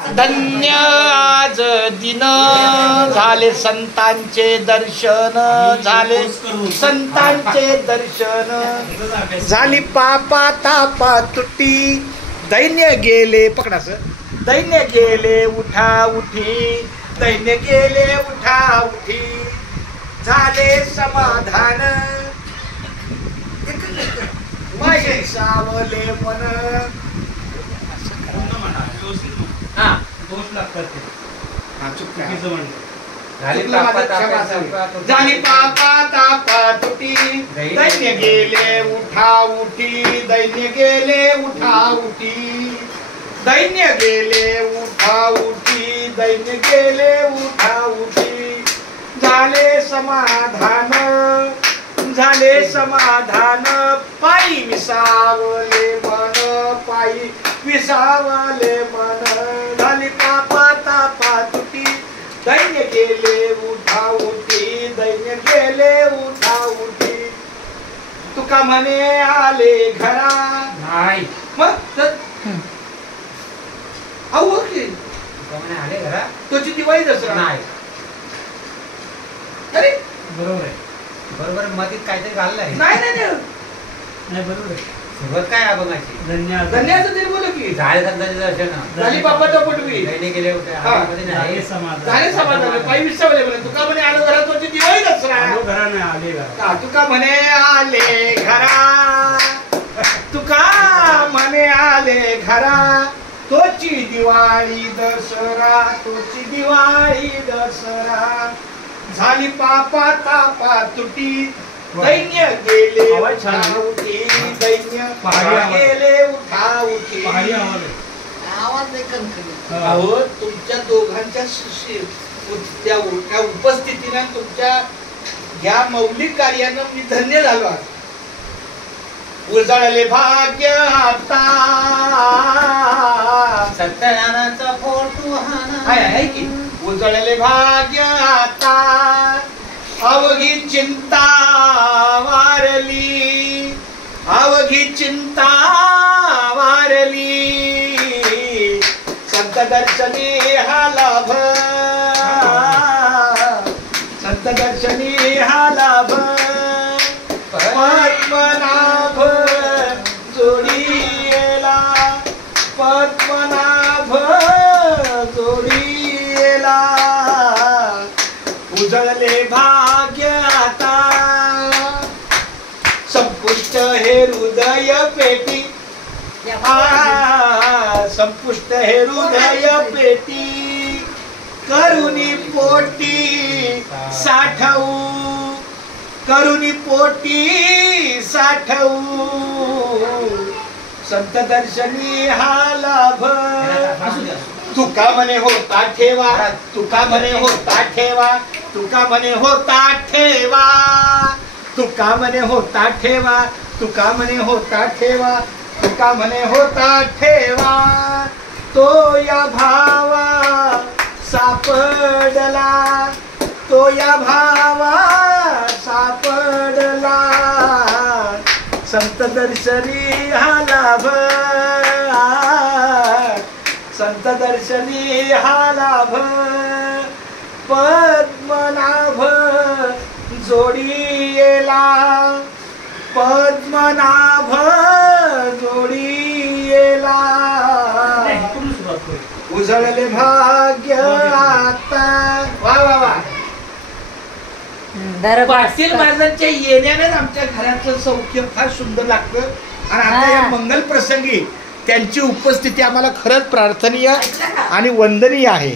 धन्य आज दिन झाले संतांचे दर्शन, झाले संतांचे दर्शन, झाली पापा तापा तुटी, दैन्य गेले पकडास, दैन्य गेले उठा उठी, दैन्य गेले उठा उठी, झाले समाधान, माझे सावले मन. झाली पापा तापा तुटी, दैन्य गेले उठा उठी, दैन्य गेले उठा उठी, दैन्य गेले उठा उठी, दैन्य गेले उठा उठी, झाले समाधान, झाले समाधान, पायी विसावले मन, पायी विसावले मन, झाली पापा तापा तुटी, दैन्य गेले उठा उठी, दैन्य गेले उठा उठी, तुका म्हणे आले घरा नाही मग अहो तुका म्हणे आले घरा तुझी दिवाळी दसरा नाही. अरे बरोबर आहे, बरोबर मधीत काहीतरी घाललंय. नाही नाही नाही बरोबर आहे. सुरुवात काय अभंगाची? धन्याचं तरी बोलू की झाले संतांचे दर्शन, झाली पापाचा पोटवी, दैन्य गेले होते, झाले समाधान, पायी विसावले म्हणे, तुका म्हणे आलो घरा तुझी दिवाळी दसरा, घरा नाही आले घरा, तुका म्हणे आले घरा, तुका म्हणे आले घरा, तोची दिवाळी दसरा, तोची दिवाळी दसरा, झाली पापा तापा तुटी, दैन्य गेले उठा उठी, दैन्य गेले उठा उठी. आवाज नाही कणकणी. अहो तुमच्या दोघांच्या त्या उपस्थितीने तुमच्या या मौलिक कार्यानं मी धन्य झालो आहे. उजळले भाग्य आता, सत्यनारायणाचा फोटो आहे की, उजळले भाग्य आता, अवघी चिंता वारली, अवघी चिंता वारली, संत दर्शनी हा लाभ, संत दर्शनी हा लाभ, पद्मनाभ जोडीला, पद्मनाभ जोडीला, उजळले भाग्य आता, संपुष्ट हे हृदय पेटी, संपुष्ट हे हृदय पेटी, करुणी पोटी साठवू, करुणी पोटी साठवू, संत दर्शनी हा लाभ. तुका म्हणे होता ठेवा, तुका म्हणे होता ठेवा, तुका म्हणे होता ठेवा, तुका म्हणे होता ठेवा, तुका म्हणे होता ठेवा, तुका म्हणे होता ठेवा, तो या भावा सापडला, तो या भावा सापडला, संत दर्शनी हा लाभ, संत दर्शनी हा लाभ, पद्मनाभ जोडीला, पद्मनाभ जोडीला, उजळले भाग्य आता. वा वा वा. पाटील महाराजांच्या येण्यानेच आमच्या घराचं सौख्य फार सुंदर लागतं आणि आता या मंगल प्रसंगी त्यांची उपस्थिती आम्हाला खरंच प्रार्थनीय आणि वंदनीय आहे.